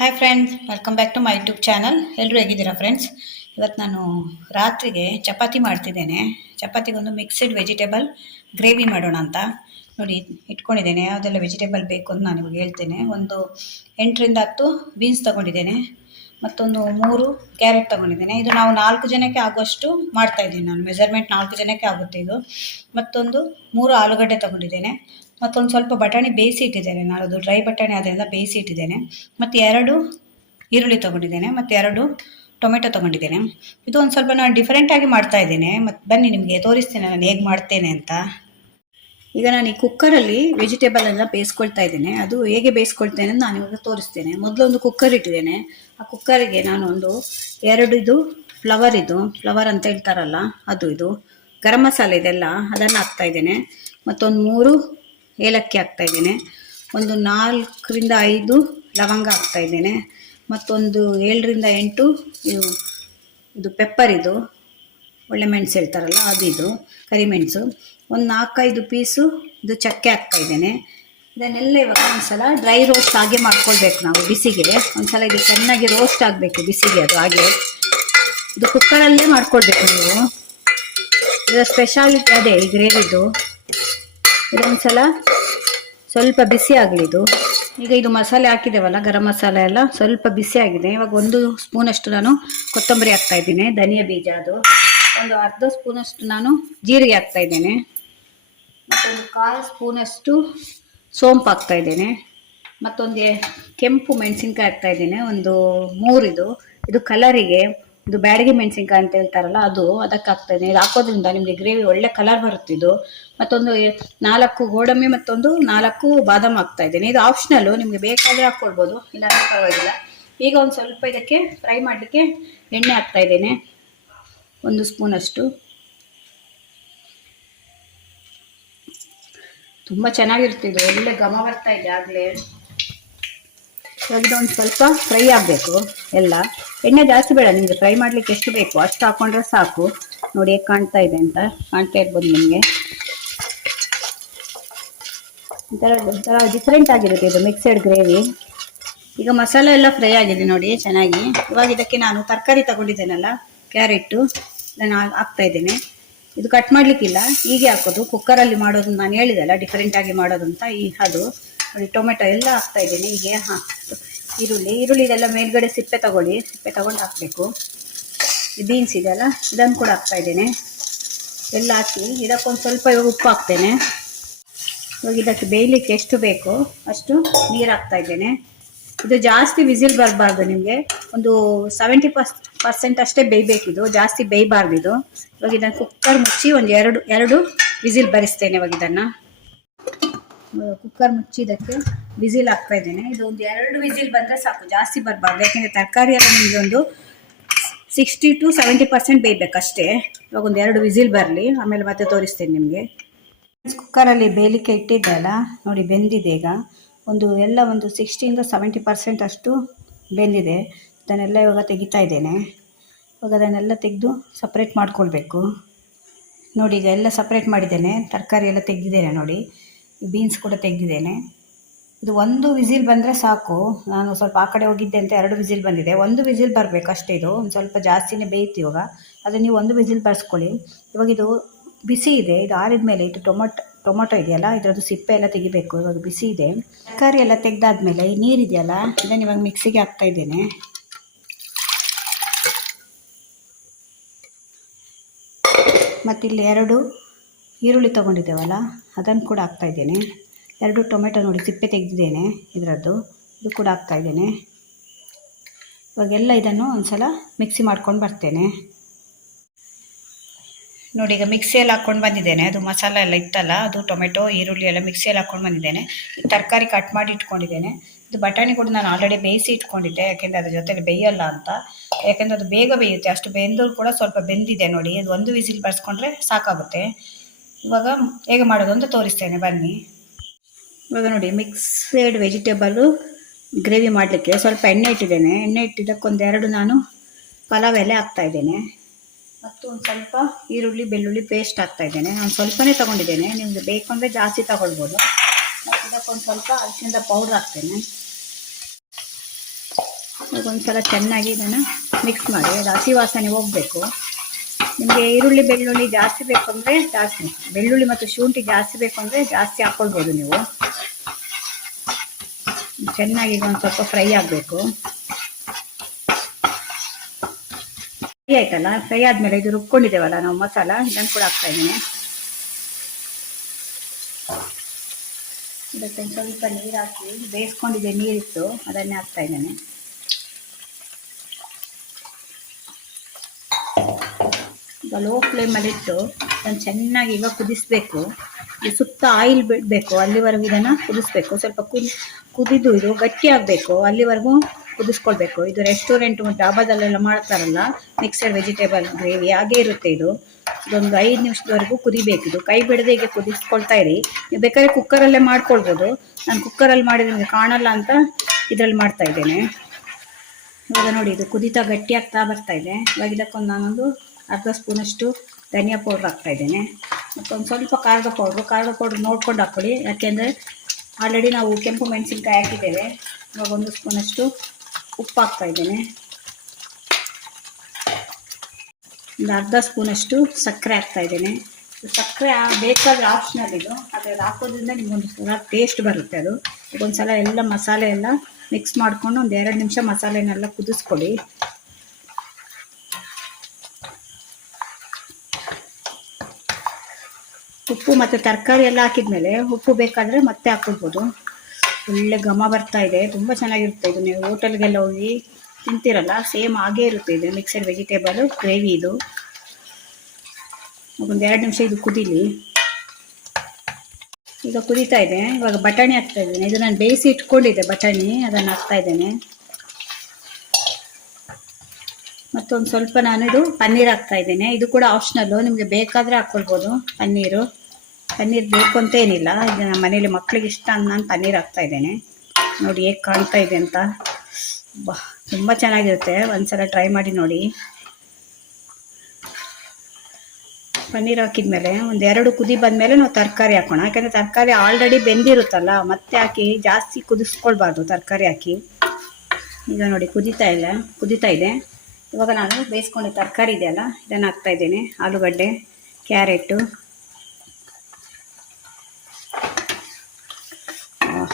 Hi friends, welcome back to my YouTube channel. ಎಲ್ಲರೂ ಹೇಗಿದ್ದೀರಾ friends? ಇವತ್ತು ನಾನು ರಾತ್ರಿಗೆ ಚಪಾತಿ ಮಾಡ್ತಿದ್ದೇನೆ. ಚಪಾತಿಗೊಂದು ಮಿಕ್ಸ್ಡ್ ವೆಜಿಟೇಬಲ್ ಗ್ರೇವಿ ಮಾಡೋಣ ಅಂತ ನೋಡಿ ಇಟ್ಕೊಂಡಿದ್ದೇನೆ. ಯಾವುದೆಲ್ಲ ವೆಜಿಟೇಬಲ್ ಬೇಕು ಅಂತ ನಾನು ಇವಾಗ ಹೇಳ್ತೇನೆ. ಒಂದು 8ರಿಂದ 10 ಬೀನ್ಸ್ ತೊಗೊಂಡಿದ್ದೇನೆ, ಮತ್ತೊಂದು 3 ಕ್ಯಾರೆಟ್ ತೊಗೊಂಡಿದ್ದೇನೆ. ಇದು ನಾವು 4 ಜನಕ್ಕೆ ಆಗುವಷ್ಟು ಮಾಡ್ತಾಯಿದ್ದೀನಿ. ನಾನು ಮೆಜರ್ಮೆಂಟ್ 4 ಜನಕ್ಕೆ ಆಗುತ್ತೆ ಇದು. ಮತ್ತೊಂದು 3 ಆಲೂಗಡ್ಡೆ ತೊಗೊಂಡಿದ್ದೇನೆ, ಮತ್ತೊಂದು ಸ್ವಲ್ಪ ಬಟಾಣಿ ಬೇಯಿಸಿ ಇಟ್ಟಿದ್ದೇನೆ. ನಾನು ಅದು ಡ್ರೈ ಬಟಾಣಿ ಆದ್ದರಿಂದ ಬೇಯಿಸಿ ಇಟ್ಟಿದ್ದೇನೆ. ಮತ್ತು 2 ಈರುಳ್ಳಿ ತೊಗೊಂಡಿದ್ದೇನೆ, ಮತ್ತು 2 ಟೊಮೆಟೊ ತೊಗೊಂಡಿದ್ದೇನೆ. ಇದು ಒಂದು ಸ್ವಲ್ಪ ನಾನು ಡಿಫ್ರೆಂಟಾಗಿ ಮಾಡ್ತಾಯಿದ್ದೇನೆ. ಮತ್ತು ಬನ್ನಿ ನಿಮಗೆ ತೋರಿಸ್ತೇನೆ ನಾನು ಹೇಗೆ ಮಾಡ್ತೇನೆ ಅಂತ. ಈಗ ನಾನು ಈ ಕುಕ್ಕರಲ್ಲಿ ವೆಜಿಟೇಬಲನ್ನು ಬೇಯಿಸ್ಕೊಳ್ತಾ ಇದ್ದೇನೆ. ಅದು ಹೇಗೆ ಬೇಯಿಸ್ಕೊಳ್ತೇನೆ ಅಂತ ನಾನು ಇವಾಗ ತೋರಿಸ್ತೇನೆ. ಮೊದಲೊಂದು ಕುಕ್ಕರ್ ಇಟ್ಟಿದ್ದೇನೆ. ಆ ಕುಕ್ಕರಿಗೆ ನಾನು ಒಂದು 2 ಫ್ಲವರ್ ಅಂತ ಹೇಳ್ತಾರಲ್ಲ ಅದು, ಇದು ಗರಂ ಮಸಾಲೆ ಇದೆಲ್ಲ ಅದನ್ನು ಹಾಕ್ತಾಯಿದ್ದೇನೆ. ಮತ್ತೊಂದು 3 ಏಲಕ್ಕಿ ಹಾಕ್ತಾಯಿದ್ದೇನೆ, ಒಂದು 4ರಿಂದ 5 ಲವಂಗ ಹಾಕ್ತಾಯಿದ್ದೇನೆ, ಮತ್ತೊಂದು 7ರಿಂದ 8 ಇದು ಪೆಪ್ಪರ್, ಇದು ಒಳ್ಳೆ ಮೆಣಸು ಹೇಳ್ತಾರಲ್ಲ ಅದು, ಇದು ಕರಿಮೆಣಸು, ಒಂದು 4-5 ಪೀಸು ಇದು ಚಕ್ಕೆ ಹಾಕ್ತಾಯಿದ್ದೇನೆ. ಇದನ್ನೆಲ್ಲ ಇವಾಗ ಒಂದ್ಸಲ ಡ್ರೈ ರೋಸ್ಟ್ ಹಾಗೆ ಮಾಡ್ಕೊಳ್ಬೇಕು ನಾವು ಬಿಸಿಗೆ. ಒಂದ್ಸಲ ಇದು ಚೆನ್ನಾಗಿ ರೋಸ್ಟ್ ಆಗಬೇಕು ಬಿಸಿಗೆ, ಅದು ಹಾಗೆ ಇದು ಕುಕ್ಕರಲ್ಲೇ ಮಾಡ್ಕೊಳ್ಬೇಕು ನೀವು. ಇದರ ಸ್ಪೆಷಾಲಿಟಿ ಅದೇ ಈ ಗ್ರೇವಿದು. ಇದೊಂದ್ಸಲ ಸ್ವಲ್ಪ ಬಿಸಿ ಆಗಲಿ ಇದು. ಈಗ ಇದು ಮಸಾಲೆ ಹಾಕಿದ್ದೇವಲ್ಲ, ಗರಂ ಮಸಾಲೆ ಎಲ್ಲ ಸ್ವಲ್ಪ ಬಿಸಿ ಆಗಿದೆ. ಇವಾಗ 1 ಸ್ಪೂನಷ್ಟು ನಾನು ಕೊತ್ತಂಬರಿ ಹಾಕ್ತಾಯಿದ್ದೀನಿ, ಧನಿಯಾ ಬೀಜ ಅದು. ಒಂದು ಅರ್ಧ ಸ್ಪೂನಷ್ಟು ನಾನು ಜೀರಿಗೆ ಹಾಕ್ತಾಯಿದ್ದೇನೆ, ಮತ್ತೊಂದು 1/4 ಸ್ಪೂನಷ್ಟು ಸೋಂಪು ಹಾಕ್ತಾಯಿದ್ದೇನೆ, ಮತ್ತೊಂದು ಕೆಂಪು ಮೆಣಸಿನ್ಕಾಯಿ ಹಾಕ್ತಾಯಿದ್ದೇನೆ, ಒಂದು 3 ಇದು ಕಲರಿಗೆ, ಇದು ಬ್ಯಾಡಗಿ ಮೆಣಸಿನ್ಕಾಯಿ ಅಂತ ಹೇಳ್ತಾರಲ್ಲ ಅದು, ಅದಕ್ಕೆ ಹಾಕ್ತಾಯಿದ್ದೀನಿ. ಇದು ಹಾಕೋದ್ರಿಂದ ನಿಮಗೆ ಗ್ರೇವಿ ಒಳ್ಳೆ ಕಲರ್ ಬರುತ್ತಿದ್ದು. ಮತ್ತೊಂದು 4 ಗೋಡಂಬಿ ಮತ್ತೊಂದು 4 ಬಾದಾಮ್ ಹಾಕ್ತಾಯಿದ್ದೀನಿ. ಇದು ಆಪ್ಷನಲ್ಲು, ನಿಮಗೆ ಬೇಕಾದರೆ ಹಾಕ್ಕೊಳ್ಬೋದು, ಇಲ್ಲ ಪರವಾಗಿಲ್ಲ. ಈಗ ಒಂದು ಸ್ವಲ್ಪ ಇದಕ್ಕೆ ಫ್ರೈ ಮಾಡಲಿಕ್ಕೆ ಎಣ್ಣೆ ಹಾಕ್ತಾಯಿದ್ದೇನೆ, 1 ಸ್ಪೂನಷ್ಟು. ತುಂಬ ಚೆನ್ನಾಗಿರ್ತಿದ್ದು, ಒಳ್ಳೆ ಘಮ ಬರ್ತಾ ಇದೆ ಆಗಲೇ. ಇವಾಗ ಇದೊಂದು ಸ್ವಲ್ಪ ಫ್ರೈ ಆಗಬೇಕು ಎಲ್ಲ. ಎಣ್ಣೆ ಜಾಸ್ತಿ ಬೇಡ, ನಿಮಗೆ ಫ್ರೈ ಮಾಡಲಿಕ್ಕೆ ಎಷ್ಟು ಬೇಕು ಅಷ್ಟು ಹಾಕ್ಕೊಂಡ್ರೆ ಸಾಕು. ನೋಡಿ ಹೇಗೆ ಕಾಣ್ತಾ ಇದೆ ಅಂತ, ಕಾಣ್ತಾ ಇರ್ಬೋದು ನಿಮಗೆ. ಒಂಥರ ಡಿಫ್ರೆಂಟ್ ಆಗಿರುತ್ತೆ ಇದು ಮಿಕ್ಸೆಡ್ ಗ್ರೇವಿ. ಈಗ ಮಸಾಲೆ ಎಲ್ಲ ಫ್ರೈ ಆಗಿದೆ ನೋಡಿ ಚೆನ್ನಾಗಿ. ಇವಾಗ ಇದಕ್ಕೆ ನಾನು ತರಕಾರಿ ತಗೊಂಡಿದ್ದೇನಲ್ಲ, ಕ್ಯಾರೆಟು, ಇದನ್ನು ಹಾಕ್ತಾಯಿದ್ದೇನೆ. ಇದು ಕಟ್ ಮಾಡಲಿಕ್ಕಿಲ್ಲ, ಹೀಗೆ ಹಾಕೋದು. ಕುಕ್ಕರಲ್ಲಿ ಮಾಡೋದು ನಾನು ಹೇಳಿದೆಲ್ಲ ಡಿಫ್ರೆಂಟಾಗಿ ಮಾಡೋದು ಅಂತ. ಅದು ನೋಡಿ ಟೊಮೆಟೊ ಎಲ್ಲ ಹಾಕ್ತಾಯಿದ್ದೇನೆ ಹೀಗೆ. ಈರುಳ್ಳಿ ಇದೆಲ್ಲ ಮೇಲ್ಗಡೆ ಸಿಪ್ಪೆ ತಗೊಂಡು ಹಾಕಬೇಕು. ಈ ಬೀನ್ಸ್ ಇದೆಲ್ಲ ಇದನ್ನು ಕೂಡ ಹಾಕ್ತಾಯಿದ್ದೇನೆ. ಎಲ್ಲ ಹಾಕಿ ಇದಕ್ಕೊಂದು ಸ್ವಲ್ಪ ಇವಾಗ ಉಪ್ಪು ಹಾಕ್ತೇನೆ. ಇವಾಗ ಇದಕ್ಕೆ ಬೇಯಲಿಕ್ಕೆ ಎಷ್ಟು ಬೇಕೋ ಅಷ್ಟು ನೀರು ಹಾಕ್ತಾಯಿದ್ದೇನೆ. ಇದು ಜಾಸ್ತಿ ವಿಸಿಲ್ ಬರಬಾರ್ದು, ನಿಮಗೆ ಒಂದು 70% ಅಷ್ಟೇ ಬೇಯಬೇಕಿದು, ಜಾಸ್ತಿ ಬೇಯಬಾರ್ದು ಇದು. ಇವಾಗ ಇದನ್ನು ಕುಕ್ಕರ್ ಮುಚ್ಚಿ ಒಂದು 2 ವಿಸಿಲ್ ಬರಿಸ್ತೇನೆ. ಇವಾಗ ಇದನ್ನು ಕುಕ್ಕರ್ ಮುಚ್ಚಿ ಇದಕ್ಕೆ ವಿಸಿಲ್ ಹಾಕ್ತಾ ಇದ್ದೇನೆ. ಇದು ಒಂದು 2 ವಿಸಿಲ್ ಬಂದರೆ ಸಾಕು, ಜಾಸ್ತಿ ಬರಬಾರ್ದು. ಯಾಕೆಂದರೆ ತರಕಾರಿ ಎಲ್ಲ ನಿಮಗೆ ಒಂದು 60 to 70% ಬೇಯಬೇಕಷ್ಟೇ. ಇವಾಗ ಒಂದು 2 ವಿಸಿಲ್ ಬರಲಿ, ಆಮೇಲೆ ಮತ್ತೆ ತೋರಿಸ್ತೇನೆ ನಿಮಗೆ. ಕುಕ್ಕರಲ್ಲಿ ಬೇಯಲಿಕ್ಕೆ ಇಟ್ಟಿದ್ದೆ ಅಲ್ಲ ನೋಡಿ, ಬೆಂದಿದೆ. ಈಗ ಒಂದು 60 to 70% ಅಷ್ಟು ಬೆಂದಿದೆ. ಇದನ್ನೆಲ್ಲ ಇವಾಗ ತೆಗಿತಾ ಇದ್ದೇನೆ. ಇವಾಗ ಅದನ್ನೆಲ್ಲ ತೆಗೆದು ಸಪ್ರೇಟ್ ಮಾಡ್ಕೊಳ್ಬೇಕು. ನೋಡಿ ಈಗ ಎಲ್ಲ ಸಪ್ರೇಟ್ ಮಾಡಿದ್ದೇನೆ, ತರಕಾರಿ ಎಲ್ಲ ತೆಗೆದಿದ್ದೇನೆ ನೋಡಿ. ಬೀನ್ಸ್ ಕೂಡ ತೆಗೆದಿದ್ದೇನೆ. ಇದು 1 ವಿಸಿಲ್ ಬಂದರೆ ಸಾಕು. ನಾನು ಸ್ವಲ್ಪ ಆ ಕಡೆ ಹೋಗಿದ್ದೆ ಅಂತ 2 ವಿಸಿಲ್ ಬಂದಿದೆ. 1 ವಿಸಿಲ್ ಬರಬೇಕು ಅಷ್ಟೇ. ಇದು ಒಂದು ಸ್ವಲ್ಪ ಜಾಸ್ತಿನೇ ಬೇಯ್ತು ಇವಾಗ. ಅದು ನೀವು 1 ವಿಸಿಲ್ ಬರ್ಸ್ಕೊಳ್ಳಿ. ಇವಾಗ ಇದು ಬಿಸಿ ಇದೆ. ಇದು ಆರಿದ ಮೇಲೆ ಇದು ಟೊಮೊಟೊ ಇದೆಯಲ್ಲ, ಇದರದ್ದು ಸಿಪ್ಪೆ ಎಲ್ಲ ತೆಗಿಬೇಕು. ಇವಾಗ ಬಿಸಿ ಇದೆ. ತರಕಾರಿ ಎಲ್ಲ ತೆಗೆದಾದ್ಮೇಲೆ ಈ ನೀರಿದೆಯಲ್ಲ, ಇದನ್ನು ಇವಾಗ ಮಿಕ್ಸಿಗೆ ಹಾಕ್ತಾಯಿದ್ದೇನೆ. ಮತ್ತಿಲ್ಲಿ 2 ಈರುಳ್ಳಿ ತೊಗೊಂಡಿದ್ದೇವಲ್ಲ ಅದನ್ನು ಕೂಡ ಹಾಕ್ತಾಯಿದ್ದೇನೆ. 2 ಟೊಮೆಟೊ ನೋಡಿ ಸಿಪ್ಪೆ ತೆಗೆದಿದ್ದೇನೆ ಇದರದ್ದು, ಇದು ಕೂಡ ಹಾಕ್ತಾಯಿದ್ದೇನೆ. ಇವಾಗೆಲ್ಲ ಇದನ್ನು ಒಂದು ಸಲ ಮಿಕ್ಸಿ ಮಾಡ್ಕೊಂಡು ಬರ್ತೇನೆ. ನೋಡಿ ಈಗ ಮಿಕ್ಸಿಯಲ್ಲಿ ಹಾಕ್ಕೊಂಡು ಬಂದಿದ್ದೇನೆ. ಅದು ಮಸಾಲೆ ಎಲ್ಲ ಇತ್ತಲ್ಲ, ಅದು ಟೊಮೆಟೊ ಈರುಳ್ಳಿ ಎಲ್ಲ ಮಿಕ್ಸಿಯಲ್ಲಿ ಹಾಕ್ಕೊಂಡು ಬಂದಿದ್ದೇನೆ. ಈ ತರಕಾರಿ ಕಟ್ ಮಾಡಿ ಇಟ್ಕೊಂಡಿದ್ದೇನೆ. ಇದು ಬಟಾಣಿ ಕೂಡ ನಾನು ಆಲ್ರೆಡಿ ಬೇಯಿಸಿ ಇಟ್ಕೊಂಡಿದ್ದೆ, ಯಾಕೆಂದರೆ ಅದ್ರ ಜೊತೆಲಿ ಬೇಯಲ್ಲ ಅಂತ. ಯಾಕೆಂದರೆ ಅದು ಬೇಗ ಬೇಯುತ್ತೆ, ಅಷ್ಟು ಬೆಂದರೂ ಕೂಡ ಸ್ವಲ್ಪ ಬೆಂದಿದೆ ನೋಡಿ. ಅದು 1 ವಿಸಿಲ್ ಬರ್ಸ್ಕೊಂಡ್ರೆ ಸಾಕಾಗುತ್ತೆ. ಇವಾಗ ಹೇಗೆ ಮಾಡೋದು ಅಂತ ತೋರಿಸ್ತೇನೆ ಬನ್ನಿ. ಇವಾಗ ನೋಡಿ ಮಿಕ್ಸೆಡ್ ವೆಜಿಟೇಬಲು ಗ್ರೇವಿ ಮಾಡಲಿಕ್ಕೆ ಸ್ವಲ್ಪ ಎಣ್ಣೆ ಇಟ್ಟಿದ್ದೇನೆ. ಎಣ್ಣೆ ಇಟ್ಟಿದ್ದಕ್ಕೊಂದು 2 ನಾನು ಪಲಾವ್ ಎಲೆ ಹಾಕ್ತಾಯಿದ್ದೇನೆ, ಮತ್ತು ಒಂದು ಸ್ವಲ್ಪ ಈರುಳ್ಳಿ ಬೆಳ್ಳುಳ್ಳಿ ಪೇಸ್ಟ್ ಹಾಕ್ತಾಯಿದ್ದೇನೆ. ನಾನು ಸ್ವಲ್ಪನೇ ತೊಗೊಂಡಿದ್ದೇನೆ, ನಿಮಗೆ ಬೇಕು ಅಂದರೆ ಜಾಸ್ತಿ ತೊಗೊಳ್ಬೋದು. ಮತ್ತು ಇದಕ್ಕೊಂದು ಸ್ವಲ್ಪ ಅರಿಶಿಣದ ಪೌಡ್ರ್ ಹಾಕ್ತೇನೆ. ಒಂದು ಸಲ ಚೆನ್ನಾಗಿ ಇದನ್ನು ಮಿಕ್ಸ್ ಮಾಡಿ, ಅದು ಹಸಿ ವಾಸನೆ ಹೋಗಬೇಕು. ನಿಮಗೆ ಈರುಳ್ಳಿ ಬೆಳ್ಳುಳ್ಳಿ ಜಾಸ್ತಿ ಬೇಕು ಅಂದರೆ ಜಾಸ್ತಿ, ಬೆಳ್ಳುಳ್ಳಿ ಮತ್ತು ಶುಂಠಿ ಜಾಸ್ತಿ ಬೇಕು ಅಂದರೆ ಜಾಸ್ತಿ ಹಾಕ್ಕೊಳ್ಬೋದು ನೀವು. ಚೆನ್ನಾಗಿ ಒಂದು ಸ್ವಲ್ಪ ಫ್ರೈ ಆಗಬೇಕು. ಫ್ರೈ ಆಯ್ತಲ್ಲ, ಫ್ರೈ ಆದಮೇಲೆ ಇದು ರುಬ್ಕೊಂಡಿದ್ದೇವಲ್ಲ ನಾವು ಮಸಾಲ, ಇದನ್ನು ಕೂಡ ಹಾಕ್ತಾಯಿದ್ದೀನಿ. ಇದಕ್ಕೆ ಸ್ವಲ್ಪ ನೀರು ಹಾಕಿ ಬೇಯಿಸ್ಕೊಂಡಿದ್ದೆ, ನೀರಿತ್ತು ಅದನ್ನೇ ಹಾಕ್ತಾಯಿದ್ದೇನೆ. ಈಗ ಲೋ ಫ್ಲೇಮಲ್ಲಿಟ್ಟು ಅದನ್ನು ಚೆನ್ನಾಗಿ ಈಗ ಕುದಿಸಬೇಕು. ಇದು ಸುತ್ತ ಆಯಿಲ್ ಬಿಡಬೇಕು, ಅಲ್ಲಿವರೆಗೂ ಇದನ್ನು ಕುದಿಸ್ಬೇಕು. ಸ್ವಲ್ಪ ಕುದಿದು ಇದು ಗಟ್ಟಿ ಆಗಬೇಕು, ಅಲ್ಲಿವರೆಗೂ ಕುದಿಸ್ಕೊಳ್ಬೇಕು. ಇದು ರೆಸ್ಟೋರೆಂಟ್ ಡಾಬಾದಲ್ಲೆಲ್ಲ ಮಾಡ್ತಾರಲ್ಲ ಮಿಕ್ಸಡ್ ವೆಜಿಟೇಬಲ್ ಗ್ರೇವಿ, ಹಾಗೇ ಇರುತ್ತೆ ಇದು. ಇದೊಂದು 5 ನಿಮಿಷದವರೆಗೂ ಕುದಿಬೇಕು. ಇದು ಕೈ ಬಿಡದೆ ಈಗ ಕುದಿಸ್ಕೊಳ್ತಾ ಇರಿ. ನೀವು ಬೇಕಾದ್ರೆ ಕುಕ್ಕರಲ್ಲೇ ಮಾಡ್ಕೊಳ್ಬೋದು. ನಾನು ಕುಕ್ಕರಲ್ಲಿ ಮಾಡಿದ್ರೆ ನಿಮಗೆ ಕಾಣಲ್ಲ ಅಂತ ಇದರಲ್ಲಿ ಮಾಡ್ತಾ ಇದ್ದೇನೆ. ಇವಾಗ ನೋಡಿ, ಇದು ಕುದಿತಾ ಗಟ್ಟಿ ಆಗ್ತಾ ಬರ್ತಾ ಇದೆ. ಇವಾಗ ಇದಕ್ಕೊಂದು ನಾನೊಂದು ಅರ್ಧ ಸ್ಪೂನಷ್ಟು ಧನಿಯಾ ಪೌಡ್ರ್ ಹಾಕ್ತಾಯಿದ್ದೇನೆ. ಮತ್ತೊಂದು ಸ್ವಲ್ಪ ಖಾರದ ಪೌಡ್ರ್ ನೋಡ್ಕೊಂಡು ಹಾಕ್ಕೊಳ್ಳಿ, ಯಾಕೆಂದರೆ ಆಲ್ರೆಡಿ ನಾವು ಕೆಂಪು ಮೆಣಸಿನ್ಕಾಯಿ ಹಾಕಿದ್ದೇವೆ. ಇವಾಗ 1 ಸ್ಪೂನಷ್ಟು ಉಪ್ಪು ಹಾಕ್ತಾಯಿದ್ದೇನೆ. ಒಂದು ಅರ್ಧ ಸ್ಪೂನಷ್ಟು ಸಕ್ಕರೆ ಹಾಕ್ತಾಯಿದ್ದೇನೆ. ಸಕ್ಕರೆ ಬೇಕಾದರೆ ಆಪ್ಷನಲ್ ಇದು, ಆದರೆ ಹಾಕೋದ್ರಿಂದ ನಿಮ್ಗೊಂದು ಸಲ ಟೇಸ್ಟ್ ಬರುತ್ತೆ. ಅದು ಒಂದು ಸಲ ಎಲ್ಲ ಮಸಾಲೆ ಎಲ್ಲ ಮಿಕ್ಸ್ ಮಾಡಿಕೊಂಡು ಒಂದು 2 ನಿಮಿಷ ಮಸಾಲೆನೆಲ್ಲ ಕುದಿಸ್ಕೊಳ್ಳಿ. ಉಪ್ಪು ಮತ್ತು ತರಕಾರಿ ಎಲ್ಲ ಹಾಕಿದ್ಮೇಲೆ ಉಪ್ಪು ಬೇಕಾದರೆ ಮತ್ತೆ ಹಾಕ್ಕೊಳ್ಬೋದು. ಒಳ್ಳೆ ಘಮ ಬರ್ತಾ ಇದೆ, ತುಂಬ ಚೆನ್ನಾಗಿರುತ್ತೆ ಇದು. ನೀವು ಹೋಟೆಲ್ಗೆಲ್ಲ ಹೋಗಿ ತಿಂತೀರಲ್ಲ, ಸೇಮ್ ಹಾಗೇ ಇರುತ್ತೆ ಇದು ಮಿಕ್ಸಡ್ ವೆಜಿಟೇಬಲ್ ಗ್ರೇವಿ. ಇದು ಒಂದು 2 ನಿಮಿಷ ಇದು ಕುದೀಲಿ. ಈಗ ಕುದೀತಾ ಇದೆ. ಇವಾಗ ಬಟಾಣಿ ಹಾಕ್ತಾ ಇದ್ದೇನೆ. ಇದು ನಾನು ಬೇಯಿಸಿ ಇಟ್ಕೊಂಡಿದ್ದೆ ಬಟಾಣಿ, ಅದನ್ನು ಹಾಕ್ತಾ ಇದ್ದೇನೆ. ಮತ್ತೊಂದು ಸ್ವಲ್ಪ ನಾನು ಇದು ಪನ್ನೀರ್ ಹಾಕ್ತಾ ಇದ್ದೇನೆ. ಇದು ಕೂಡ ಆಪ್ಷನಲ್ಲು, ನಿಮಗೆ ಬೇಕಾದರೆ ಹಾಕ್ಕೊಳ್ಬೋದು. ಪನ್ನೀರ್ ಬೇಕು ಅಂತ ಏನಿಲ್ಲ. ಇದು ನಮ್ಮ ಮನೇಲಿ ಮಕ್ಕಳಿಗೆ ಇಷ್ಟ ಅಂತ ನಾನು ಪನ್ನೀರ್ ಹಾಕ್ತಾ ಇದ್ದೇನೆ. ನೋಡಿ ಹೇಗೆ ಕಾಣ್ತಾ ಇದೆ ಅಂತ. ತುಂಬ ಚೆನ್ನಾಗಿರುತ್ತೆ, ಒಂದ್ಸಲ ಟ್ರೈ ಮಾಡಿ ನೋಡಿ. ಪನ್ನೀರ್ ಹಾಕಿದ್ಮೇಲೆ ಒಂದು 2 ಕುದಿ ಬಂದಮೇಲೆ ನಾವು ತರಕಾರಿ ಹಾಕೋಣ. ಯಾಕಂದರೆ ತರಕಾರಿ ಆಲ್ರೆಡಿ ಬೆಂದಿರುತ್ತಲ್ಲ, ಮತ್ತೆ ಹಾಕಿ ಜಾಸ್ತಿ ಕುದಿಸ್ಕೊಳ್ಬಾರ್ದು ತರಕಾರಿ ಹಾಕಿ. ಈಗ ನೋಡಿ ಕುದೀತಾ ಇದೆ. ಇವಾಗ ನಾನು ಬೇಯಿಸ್ಕೊಂಡು ತರಕಾರಿ ಇದೆಯಲ್ಲ ಇದನ್ನು ಹಾಕ್ತಾ ಇದ್ದೇನೆ. ಆಲೂಗಡ್ಡೆ, ಕ್ಯಾರೆಟು.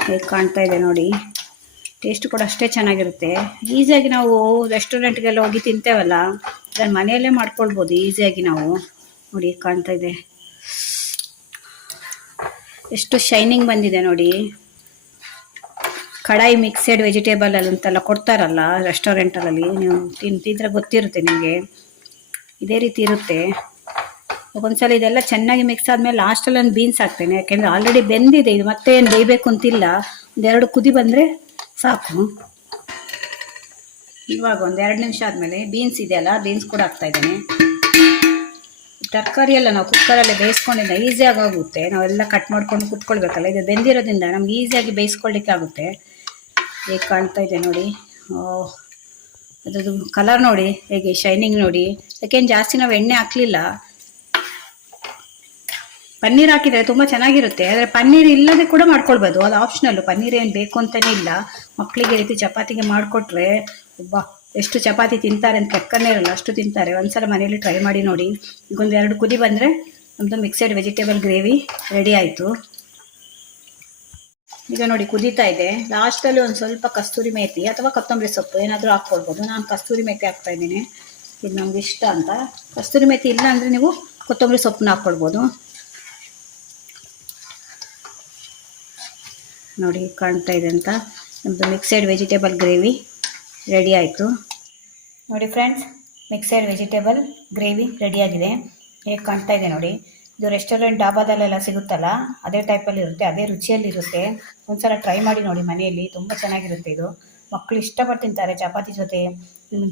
ಹೇಗೆ ಕಾಣ್ತಾ ಇದೆ ನೋಡಿ. ಟೇಸ್ಟ್ ಕೂಡ ಅಷ್ಟೇ ಚೆನ್ನಾಗಿರುತ್ತೆ. ಈಸಿಯಾಗಿ ನಾವು ರೆಸ್ಟೋರೆಂಟ್ಗೆಲ್ಲ ಹೋಗಿ ತಿಂತೇವಲ್ಲ, ಅದನ್ನು ಮನೆಯಲ್ಲೇ ಮಾಡ್ಕೊಳ್ಬೋದು ಈಸಿಯಾಗಿ ನಾವು. ನೋಡಿ ಹೇಗೆ ಕಾಣ್ತಾ ಇದೆ, ಎಷ್ಟು ಶೈನಿಂಗ್ ಬಂದಿದೆ ನೋಡಿ. ಕಡಾಯಿ ಮಿಕ್ಸೆಡ್ ವೆಜಿಟೇಬಲ್ ಅಂತೆಲ್ಲ ಕೊಡ್ತಾರಲ್ಲ ರೆಸ್ಟೋರೆಂಟಲ್ಲಿ, ನೀವು ತಿಂತಿದ್ರೆ ಗೊತ್ತಿರುತ್ತೆ ನಿಮಗೆ. ಇದೇ ರೀತಿ ಇರುತ್ತೆ. ಒಂದ್ಸಲ ಇದೆಲ್ಲ ಚೆನ್ನಾಗಿ ಮಿಕ್ಸ್ ಆದಮೇಲೆ ಲಾಸ್ಟಲ್ಲಿ ನಾನು ಬೀನ್ಸ್ ಹಾಕ್ತೇನೆ, ಯಾಕೆಂದರೆ ಆಲ್ರೆಡಿ ಬೆಂದಿದೆ ಇದು. ಮತ್ತೆ ಏನು ಬೇಯಬೇಕು ಅಂತಿಲ್ಲ, 2 ಕುದಿ ಬಂದರೆ ಸಾಕು. ಇವಾಗ 2 ನಿಮಿಷ ಆದಮೇಲೆ ಬೀನ್ಸ್ ಇದೆಯಲ್ಲ, ಬೀನ್ಸ್ ಕೂಡ ಹಾಕ್ತಾ ಇದ್ದೇನೆ. ತರಕಾರಿ ಎಲ್ಲ ನಾವು ಕುಕ್ಕರಲ್ಲೇ ಬೇಯಿಸ್ಕೊಂಡಿದ್ದ ಈಸಿಯಾಗಿ ಆಗುತ್ತೆ. ನಾವೆಲ್ಲ ಕಟ್ ಮಾಡ್ಕೊಂಡು ಕುತ್ಕೊಳ್ಬೇಕಲ್ಲ, ಇದು ಬೆಂದಿರೋದ್ರಿಂದ ನಮ್ಗೆ ಈಸಿಯಾಗಿ ಬೇಯಿಸ್ಕೊಳ್ಳಿಕ್ಕೆ ಆಗುತ್ತೆ. ಹೇಗೆ ಕಾಣ್ತಾ ಇದೆ ನೋಡಿ. ಅದರದ್ದು ಕಲರ್ ನೋಡಿ ಹೇಗೆ ಶೈನಿಂಗ್ ನೋಡಿ. ಯಾಕೆಂದು ಜಾಸ್ತಿ ನಾವು ಎಣ್ಣೆ ಹಾಕಲಿಲ್ಲ. ಪನ್ನೀರ್ ಹಾಕಿದರೆ ತುಂಬ ಚೆನ್ನಾಗಿರುತ್ತೆ, ಆದರೆ ಪನ್ನೀರ್ ಇಲ್ಲದೆ ಕೂಡ ಮಾಡ್ಕೊಳ್ಬೋದು, ಅದು ಆಪ್ಷನಲ್ಲು. ಪನ್ನೀರ್ ಏನು ಬೇಕು ಅಂತಲೇ ಇಲ್ಲ. ಮಕ್ಕಳಿಗೆ ರೀತಿ ಚಪಾತಿಗೆ ಮಾಡಿಕೊಟ್ರೆ ಎಷ್ಟು ಚಪಾತಿ ತಿಂತಾರೆ ಅಂತ ಲೆಕ್ಕನೇ ಇರಲ್ಲ, ಅಷ್ಟು ತಿಂತಾರೆ. ಒಂದ್ಸಲ ಮನೇಲಿ ಟ್ರೈ ಮಾಡಿ ನೋಡಿ. ಈಗ 2 ಕುದಿ ಬಂದರೆ ನಮ್ಮದು ಮಿಕ್ಸೆಡ್ ವೆಜಿಟೇಬಲ್ ಗ್ರೇವಿ ರೆಡಿ ಆಯಿತು. ಈಗ ನೋಡಿ ಕುದೀತಾ ಇದೆ. ಲಾಸ್ಟಲ್ಲಿ ಒಂದು ಸ್ವಲ್ಪ ಕಸ್ತೂರಿ ಮೇಥಿ ಅಥವಾ ಕೊತ್ತಂಬರಿ ಸೊಪ್ಪು ಏನಾದರೂ ಹಾಕ್ಕೊಳ್ಬೋದು. ನಾನು ಕಸ್ತೂರಿ ಮೇಥಿ ಹಾಕ್ತಾ ಇದ್ದೀನಿ, ಇದು ನಮ್ಗೆ ಇಷ್ಟ ಅಂತ. ಕಸ್ತೂರಿ ಮೇಥಿ ಇಲ್ಲ ಅಂದರೆ ನೀವು ಕೊತ್ತಂಬರಿ ಸೊಪ್ಪನ್ನ ಹಾಕ್ಕೊಳ್ಬೋದು. ನೋಡಿ ಕಾಣ್ತಾ ಇದೆ ಅಂತ ನಮ್ಮದು ಮಿಕ್ಸೆಡ್ ವೆಜಿಟೇಬಲ್ ಗ್ರೇವಿ ರೆಡಿ ಆಯಿತು. ನೋಡಿ ಫ್ರೆಂಡ್ಸ್, ಮಿಕ್ಸೆಡ್ ವೆಜಿಟೇಬಲ್ ಗ್ರೇವಿ ರೆಡಿಯಾಗಿದೆ. ಹೇಗೆ ಕಾಣ್ತಾ ಇದೆ ನೋಡಿ. ಇದು ರೆಸ್ಟೋರೆಂಟ್ ಡಾಬಾದಲ್ಲೆಲ್ಲ ಸಿಗುತ್ತಲ್ಲ ಅದೇ ಟೈಪಲ್ಲಿ ಇರುತ್ತೆ, ಅದೇ ರುಚಿಯಲ್ಲಿರುತ್ತೆ. ಒಂದ್ಸಲ ಟ್ರೈ ಮಾಡಿ ನೋಡಿ ಮನೆಯಲ್ಲಿ, ತುಂಬ ಚೆನ್ನಾಗಿರುತ್ತೆ ಇದು. ಮಕ್ಕಳು ಇಷ್ಟಪಟ್ಟು ತಿಂತಾರೆ ಚಪಾತಿ ಜೊತೆ.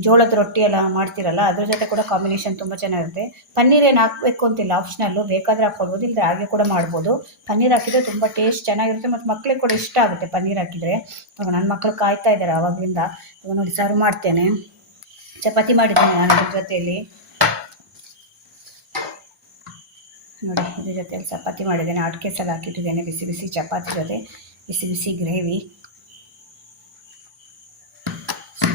ಜೋಳದ ರೊಟ್ಟಿ ಎಲ್ಲ ಮಾಡ್ತಿರಲ್ಲ ಅದ್ರ ಜೊತೆ ಕೂಡ ಕಾಂಬಿನೇಷನ್ ತುಂಬ ಚೆನ್ನಾಗಿರುತ್ತೆ. ಪನ್ನೀರ್ ಏನು ಹಾಕಬೇಕು ಅಂತಿಲ್ಲ, ಆಪ್ಷನಲ್ಲು. ಬೇಕಾದರೆ ಹಾಕ್ಕೊಳ್ಬೋದು, ಇಲ್ಲದೆ ಹಾಗೆ ಕೂಡ ಮಾಡ್ಬೋದು. ಪನ್ನೀರ್ ಹಾಕಿದರೆ ತುಂಬ ಟೇಸ್ಟ್ ಚೆನ್ನಾಗಿರುತ್ತೆ ಮತ್ತು ಮಕ್ಕಳಿಗೆ ಕೂಡ ಇಷ್ಟ ಆಗುತ್ತೆ ಪನ್ನೀರ್ ಹಾಕಿದರೆ. ಇವಾಗ ನನ್ನ ಮಕ್ಕಳು ಕಾಯ್ತಾ ಇದ್ದಾರೆ ಆವಾಗಲಿಂದ. ಇವಾಗ ನೋಡಿ ಸರ್ವ್ ಮಾಡ್ತೇನೆ. ಚಪಾತಿ ಮಾಡಿದ್ದೇನೆ ನಾನು ಅದ್ರ ಜೊತೆಯಲ್ಲಿ. ನೋಡಿ ಇದ್ರ ಜೊತೆಯಲ್ಲಿ ಚಪಾತಿ ಮಾಡಿದ್ದೇನೆ. ಹಾಟ್ ಕೇಸಲ್ಲಿ ಹಾಕಿಟ್ಟಿದ್ದೇನೆ. ಬಿಸಿ ಬಿಸಿ ಚಪಾತಿ ಜೊತೆ ಬಿಸಿ ಬಿಸಿ ಗ್ರೇವಿ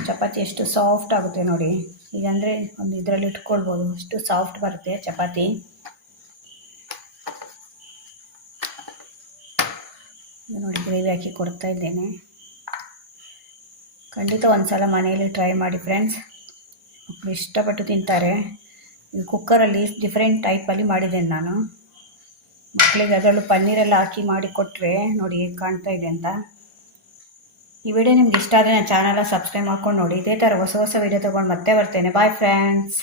ಚಪಾತಿ ಎಷ್ಟು ಸಾಫ್ಟ್ ಆಗುತ್ತೆ ನೋಡಿ. ಈಗ ಅಂದರೆ ಒಂದು ಇದರಲ್ಲಿ ಇಟ್ಕೊಳ್ಬೋದು, ಅಷ್ಟು ಸಾಫ್ಟ್ ಬರುತ್ತೆ ಚಪಾತಿ. ನೋಡಿ ಗ್ರೇವಿ ಹಾಕಿ ಕೊಡ್ತಾ ಇದ್ದೇನೆ. ಖಂಡಿತ ಒಂದ್ಸಲ ಮನೆಯಲ್ಲಿ ಟ್ರೈ ಮಾಡಿ ಫ್ರೆಂಡ್ಸ್, ಮಕ್ಕಳು ಇಷ್ಟಪಟ್ಟು ತಿಂತಾರೆ. ಇದು ಕುಕ್ಕರಲ್ಲಿ ಡಿಫ್ರೆಂಟ್ ಟೈಪಲ್ಲಿ ಮಾಡಿದ್ದೇನೆ ನಾನು ಮಕ್ಕಳಿಗೆ. ಅದರಲ್ಲೂ ಪನ್ನೀರೆಲ್ಲ ಹಾಕಿ ಮಾಡಿ ಕೊಟ್ಟರೆ ನೋಡಿ ಹೇಗೆ ಕಾಣ್ತಾ ಇದೆ ಅಂತ. ಈ ವಿಡಿಯೋ ನಿಮ್ಗೆ ಇಷ್ಟ ಆದರೆ ನನ್ನ ಚಾನಲ್ನ ಸಬ್ಸ್ಕ್ರೈಬ್ ಮಾಡ್ಕೊಂಡು ನೋಡಿ. ಇದೇ ಥರ ಹೊಸ ಹೊಸ ವಿಡಿಯೋ ತೊಗೊಂಡು ಮತ್ತೆ ಬರ್ತೇನೆ. Bye friends.